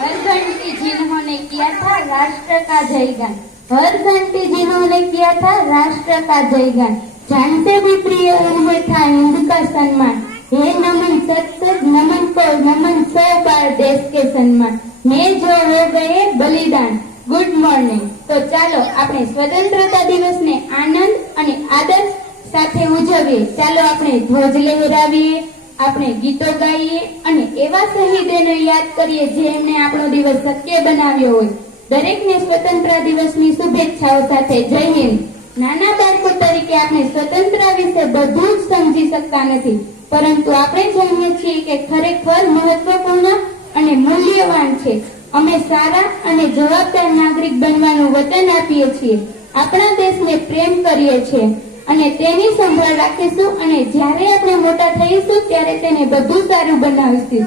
हर घंटी जिन्होंने किया था राष्ट्र का जयगान, हर घंटी जिन्होंने किया था राष्ट्र का जयगान, जानते भी प्रिय उन्हें था हिंद का सम्मान। हे नमन सत्सद नमन को नमन 100 बार देश के सम्मान, मैं जो हो गए बलिदान। Good morning. तो ચાલો આપણે સ્વતંત્રતા દિવસને આનંદ અને આદર સાથે ઉજવીએ। ચાલો આપણે ધ્વજ લહેરાવીએ, આપણે ગીતો ગાઈએ અને એવા શહીદોને યાદ કરીએ જેમણે આપણો દિવસ શક્ય બનાવ્યો હોય। દરેકને સ્વતંત્ર દિવસની શુભેચ્છાઓ સાથે જય હિન્દ। નાના બાળકો તરીકે આપણે સ્વતંત્રતા વિશે બધું જ સમજી શકતા નથી, પરંતુ આપણે જાણીએ છીએ કે ખરેખર મહત્વપૂર્ણ અને મૂલ્યવાન છે। અમે સારા અને જવાબદાર નાગરિક બનવાનું વચન આપીએ છીએ, આપણા દેશને પ્રેમ કરીએ છીએ અને તેની સંભાળ રાખીશું અને જ્યારે આપણે મોટા થઈશું ત્યારે તેને બધું સારું બનાવીશું।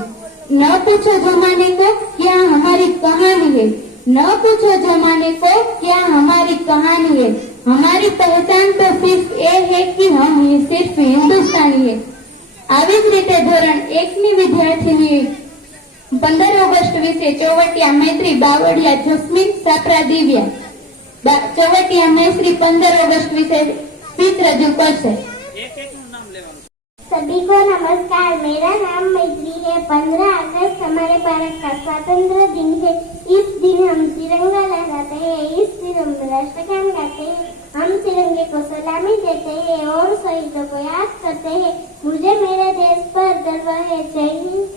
ન પૂછો જમાને કો ક્યાં હમારી કહાની હૈ, न पूछो जमाने को क्या हमारी कहानी है, हमारी पहचान तो सिर्फ ये है कि हम सिर्फ हिंदुस्तानी है। આવી જ રીતે ધોરણ 1 ની વિદ્યાર્થીની 15 ઓગસ્ટ વિશે ચોવટિયા મૈત્રી બાવળિયા જસ્મીન સાપરા દિવ્યા ચોવટિયા મૈત્રી 15 ઓગસ્ટ વિશે સ્પીચ રજૂ કરશે। सभी को नमस्कार। मेरा नाम मैत्री है। 15 अगस्त हमारे भारत का स्वतंत्र दिन है। इस दिन हम तिरंगा लहराते हैं, इस दिन हम राष्ट्रगान गाते हैं, हम तिरंगे को सलामी देते हैं और शहीदों को याद करते हैं। मुझे मेरे देश पर गर्व है। जय हिंद।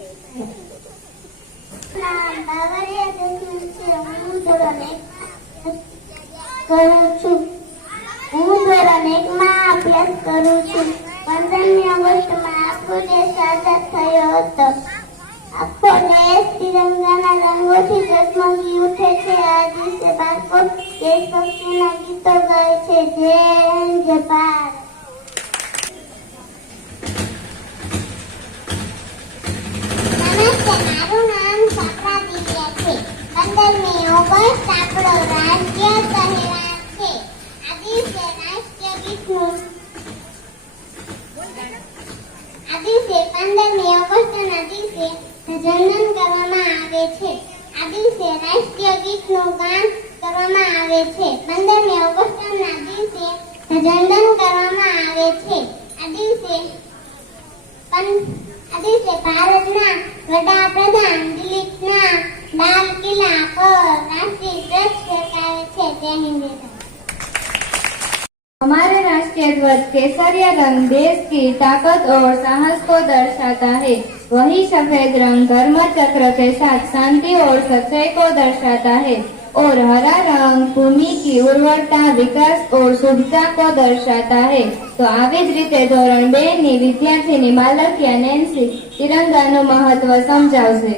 હું ધોરણ 1 માં અભ્યાસ કરું છું। 15મી ઓગસ્ટમાં આખો દેશ આઝાદ થયો હતો। આખો દેશ તિરંગાના રંગોથી ઝગમગી ઉઠે છે। આ દિવસે બાળકો દેશભક્તિના ગીતો ગાય છે। જય હિન્દ, જય ભારત। નમસ્તે, મારું નામ સાપરા દિવ્યા છે। 15મી ઓગસ્ટ આપણો રાષ્ટ્રીય તહેવાર છે। આ દિવસે રાષ્ટ્રીય ગીતનું આ દિવસે 15મી ઓગસ્ટના દિવસે ધ્વજવંદન કરવામાં આવે છે। આ દિવસે રાષ્ટ્રીય ગીતનું ગાન કરવામાં આવે છે। 15મી ઓગસ્ટના દિવસે ધ્વજવંદન કરવામાં આવે છે। આ દિવસે ભારતના વડાપ્રધાન દિલ્હીના લાલ કિલ્લા પર રાષ્ટ્રીય ધ્વજ ફરકાવે છે। જય હિન્દ। हमारे राष्ट्रीय ध्वज केसरिया रंग देश की ताकत और साहस को दर्शाता है, वही सफेद रंग धर्म चक्र के साथ शांति और सच्चाई को दर्शाता है और हरा रंग भूमि की उर्वरता, विकास और शुद्धता को दर्शाता है। तो આવી જ રીતે ધોરણ 2 ની વિદ્યાર્થીની માલકિયા નેન્સી તિરંગાનું મહત્વ સમજાવશે।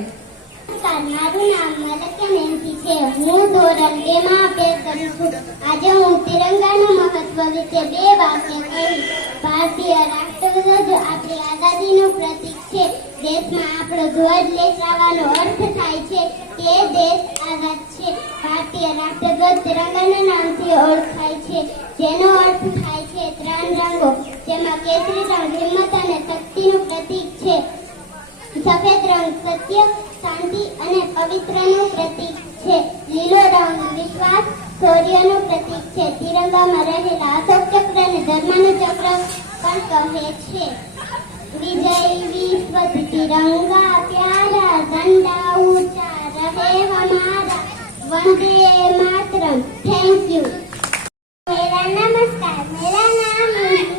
મારું નામ માલકિયા નેન્સી છે। હું ધોરણ 2 માં અભ્યાસ કરું છું। આજે હું તિરંગાનું મહત્વ વિશે 2 વાક્ય કહીશ। ભારતીય રાષ્ટ્રધ્વજ આપણી આઝાદીનું પ્રતીક છે। દેશમાં આપણો ધ્વજ લહેરાવવાનો અર્થ થાય છે કે દેશ આઝાદ છે। ભારતીય રાષ્ટ્રધ્વજ તિરંગાના નામથી ઓળખાય છે, જેનો અર્થ થાય છે 3 રંગો, જેમાં કેસરી રંગ હિંમત અને શક્તિનું પ્રતીક છે, સફેદ રંગ સત્ય, શાંતિ અને પવિત્રનું પ્રતીક છે, લીલો રંગ વિશ્વાસ, શૌર્યનું પ્રતીક છે, તિરંગામાં રહેલા અશોક ચક્ર અને ધર્મનું ચક્ર પણ કહે છે। विजय विश्व तिरंगा प्यारा झंडा ऊंचा रहे हमारा, वंदे मातरम। Thank you. मेरा नमस्कार, मेरा नाम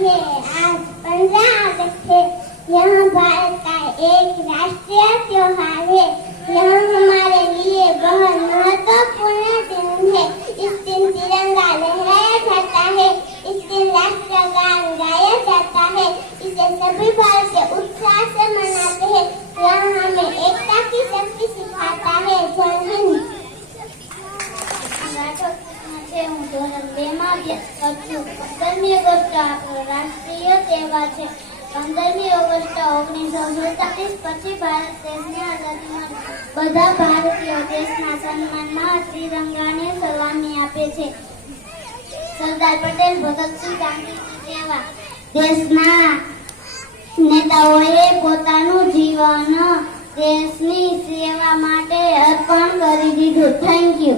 है। आज 15 अगस्त है। यह भारत का एक राष्ट्रीय त्योहार है। यह हमारे लिए बहुत महत्वपूर्ण दिन है। इस दिन तिरंगा लहराया जाता है, इस दिन राष्ट्रगान गाया जाता है, इसे सभी भारतीय उत्साह से मनाते हैं। यह हमें एकता की शक्ति सिखाता है। जय हिंद। હું ધોરણ 2 માં અભ્યાસ કરું છું। 15મી ઓગસ્ટ આપણો રાષ્ટ્રીય તહેવાર છે। 15મી ઓગસ્ટ 1947 પછી ભારત દેશની આઝાદી મળી। બધા ભારતીયો દેશના સન્માનમાં ત્રિરંગાને સલામી આપે છે। સરદાર પટેલ, ભગતસિંહ, ગાંધીજી જેવા દેશના નેતાઓએ પોતાનું જીવન દેશની સેવા માટે અર્પણ દીધું. Thank you.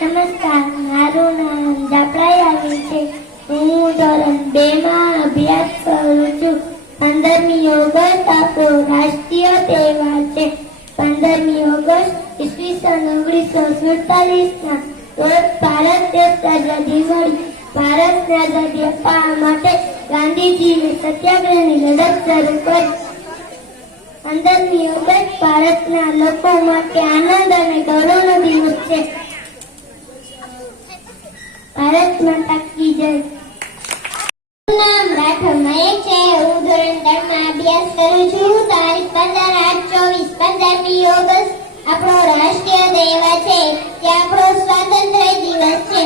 નમસ્કાર, મારું નામ જાપડાયાવી છે. હું ધોરણ 2 માં અભ્યાસ કરું છું. 15મી ઓગસ્ટ આપણો રાષ્ટ્રીય તહેવાર છે. 15મી ઓગસ્ટ ઈસવીસન 1947ના રોજ ભારત દેશ આઝાદી મળી. ભારતને આઝાદી અપાવવા માટે ગાંધીજીએ સત્યાગ્રહની લડત શરૂ કરી. 15મી ઓગસ્ટ ભારતના લોકો માટે આનંદ અને ગૌરવનો દિવસ છે. ભારત માતા કી જય. નામ રાઠોડ મહેક છે. હું ધોરણ 3 માં અભ્યાસ કરું છું. તારીખ 15/8/24 15મી ઓગસ્ટ આપણો રાષ્ટ્રીય તહેવાર છે. તે આપણો સ્વાતંત્ર્ય દિવસ છે.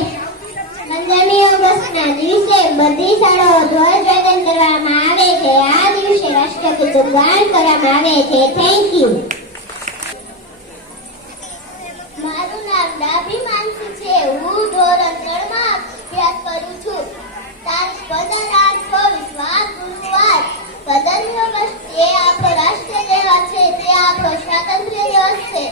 15મી ઓગસ્ટના દિવસે બધી શાળાઓ ધ્વજવંદન કરવામાં આવે છે. આ દિવસે રાષ્ટ્રગીતનું ગાન કરવામાં આવે છે. Thank you. મારું નામ ડાભી માનસી છે. હું ધોરણ 3 માં અભ્યાસ કરું છું. તારીખ 15/8/24 વાર ગુરુવાર 15મી ઓગસ્ટ એ આપણો રાષ્ટ્રીય તહેવાર છે. તે આપણો સ્વાતંત્ર્ય દિવસ છે.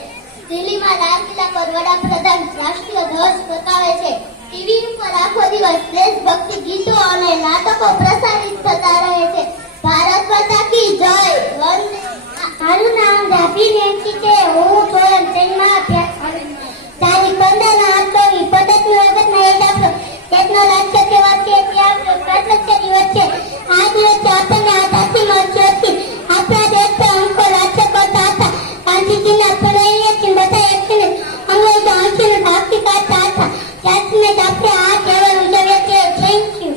દિલ્હીમાં લાલ કિલ્લા પર વડાપ્રધાન રાષ્ટ્રીય ધ્વજ ફરકાવે છે. ટીવી ઉપર આખો દિવસ દેશભક્તિ ગીતો અને નાટકો પ્રસારિત થતા રહે છે. ભારત માતા કી જય. મારું નામ ડાભી નેન્સી છે. હું ધોરણ 3 માં અભ્યાસ કરું છું. તારીખ 15/8/24 15મી ઓગસ્ટના એક આપણો દેશનો રાષ્ટ્રીય તહેવાર છે. તે આપણો સ્વાતંત્ર્ય દિવસ છે. આ દિવસે આપણને આઝાદી મળી હતી. આપણા દેશના અંકો રાજ્ય કરતા હતા. ગાંધીજીના પ્રણયથી બધા એકને અંગ્રેજો આંખીને ઢાંકી કાઢતા હતા. ત્યારથી જ આપણે આ તહેવાર ઉજવીએ છીએ. Thank you.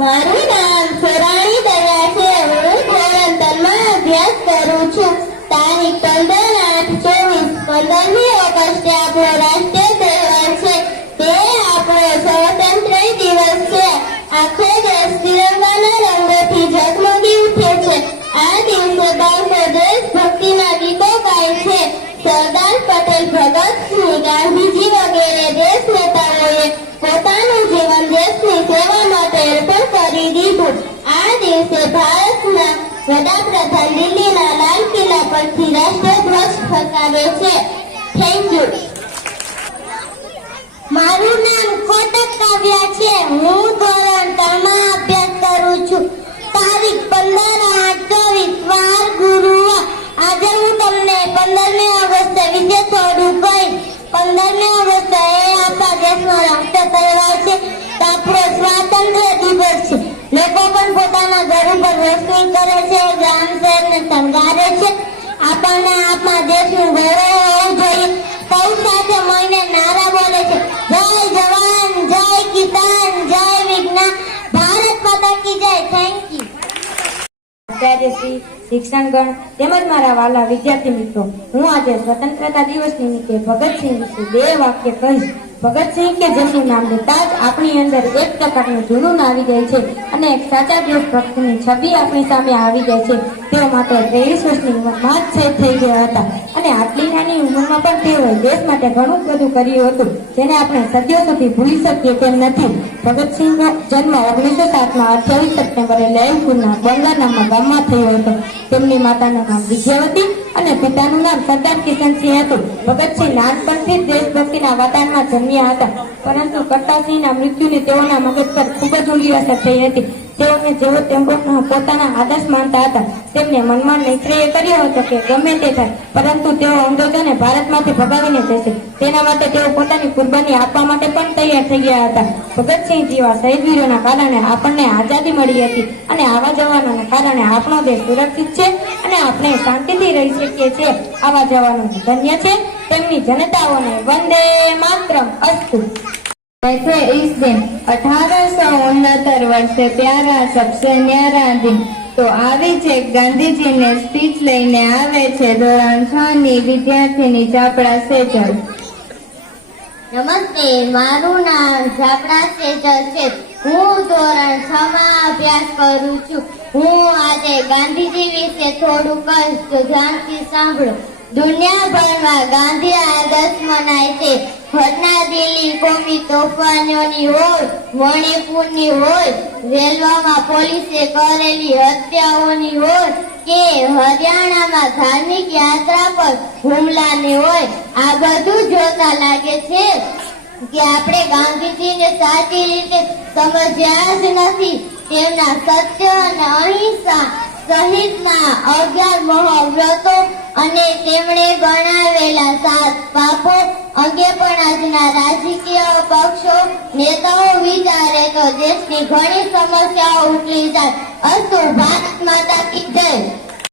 મારું નામ સોરાણી દયા છે. હું ધોરણ 3 માં અભ્યાસ કરું છું. તારીખ 15/8/24 15મી ઓગસ્ટે આપણો રાષ્ટ્રીય તહેવાર છે. તે આપણો સ્વાતંત્ર્ય દિવસ છે. આખો દેશ તિરંગાના રંગોથી ઝગમગી ઉઠે છે. આ દિવસે બાળકો દેશભક્તિના ગીતો ગાય છે. સરદાર પટેલ, ભગતસિંહ, ગાંધીજી વગેરે દેશ નેતાઓએ પોતાનું જીવન દેશની સેવા માટે અર્પણ કરી દીધું. આ દિવસે ભારતના વડાપ્રધાન દિલ્હીના લાલ કિલ્લા પરથી રાષ્ટ્રધ્વજ ફરકાવે છે. Thank you. મારું નામ કોટક કાવ્યા છે. હું ધોરણ 3 માં અભ્યાસ કરું છું. તારીખ 15/8/24 વાર ગુરુવાર. આજે હું તમને 15મી ઓગસ્ટ વિશે થોડું કહીશ. 15મી ઓગસ્ટ એ આપણા દેશનો રાષ્ટ્રીય તહેવાર છે. તે આપણો સ્વાતંત્ર્ય દિવસ છે. લોકો પણ પોતાના ઘર ઉપર રોશની કરે છે. ગ્રામ શહેરને શણગારે છે. આપણને આપણા દેશનું ગૌરવ હોવું જોઈએ. સૌ સાથે મળીને નારા બોલે છે. જય જવાન, જય કિસાન, જય વિજ્ઞાન, ભારત માતા કી જય. Thank you. આચાર્યશ્રી, શિક્ષણગણ તેમજ મારા વાલા વિદ્યાર્થી મિત્રો, હું આજે સ્વતંત્રતા દિવસ નિમિત્તે ભગતસિંહ વિશે 2 વાક્ય કહીશ. ભગતસિંહ કે જેમનું નામ લેતા જ આપણી અંદર એક પ્રકારનું જુનૂન આવી જાય છે અને એક સાચા દેશભક્તની છબી આપણી સામે આવી જાય છે. તેઓ માત્ર 23 વર્ષની ઉંમરમાં જ શહીદ થઈ ગયા હતા અને આટલી નાની ઉંમરમાં પણ તેઓએ દેશ માટે ઘણું બધું કર્યું હતું, જેને આપણે સદીઓ સુધી ભૂલી શકીએ તેમ નથી. ભગતસિંહનો જન્મ 1907માં 28 સપ્ટેમ્બરે લહેમપુરના બંગા નામના ગામમાં થયો હતો. તેમની માતાનું નામ વિજયવતી અને પિતાનું નામ સરદાર કિશનસિંહ હતું. ભગતસિંહ નાનપણથી જ દેશભક્તિના વાતાવરણમાં જન્મ્યા હતા, પરંતુ કરતાસિંહના મૃત્યુની તેઓના મગજ પર ખૂબ જ ઊંડી અસર થઈ હતી. તેઓને જેઓ તેમના પોતાના આદર્શ માનતા હતા, તેમને મનમાં નિશ્ચય કર્યો હતો કે ગમે તે થાય, પરંતુ તેઓ અંગ્રેજોને ભારતમાંથી ભગાવીને જશે. તેના માટે તેઓ પોતાની કુરબાની આપવા માટે પણ તૈયાર થઈ ગયા હતા. ભગતસિંહ જેવા શહીદ વીરોના કારણે આપણને આઝાદી મળી હતી અને આવા જવાનોના કારણે આપણો દેશ સુરક્ષિત છે અને આપણે શાંતિથી રહી શકીએ છીએ. આવા જવાનો ધન્ય છે. તેમની જનતાઓને વંદે માતરમ અસ્તુ. वैसे इस दिन 1869 वर्षे प्यारा सबसे न्यारा दिन तो આવી જ એક ગાંધીજીને સ્પીચ લઈને આવે છે ધોરણ 6 ની વિદ્યાર્થીની ચાપડા સેજલ. નમસ્તે, મારું નામ ઝાપડા સેજલ છે. હું ધોરણ 6 માં અભ્યાસ કરું છું. હું આજે ગાંધીજી વિશે થોડું કહીશ, તો ધ્યાનથી સાંભળો. દુનિયાભરમાં ગાંધી આદર્શ મનાય છે. ઘટના દિલ્હી કોમી તોફાનોની હોય, મણિપુરની હોય, રેલવામાં પોલીસે કરેલી હત્યાઓની હોય કે હરિયાણામાં ધાર્મિક યાત્રા પર હુમલાની હોય, આ બધું જોતા લાગે છે કે આપણે ગાંધીજીને સાચી રીતે સમજ્યા જ નથી. તેમના સત્ય અને અહિંસા સહિતના 11 મહાવ્રતો અને તેમણે ગણાવેલા 7 પાપો અંગે પણ આજના રાજકીય પક્ષો નેતાઓ વિચારે તો દેશની ઘણી સમસ્યાઓ ઉકેલી જાય. અસ્તુ ભારત માતા કી જય.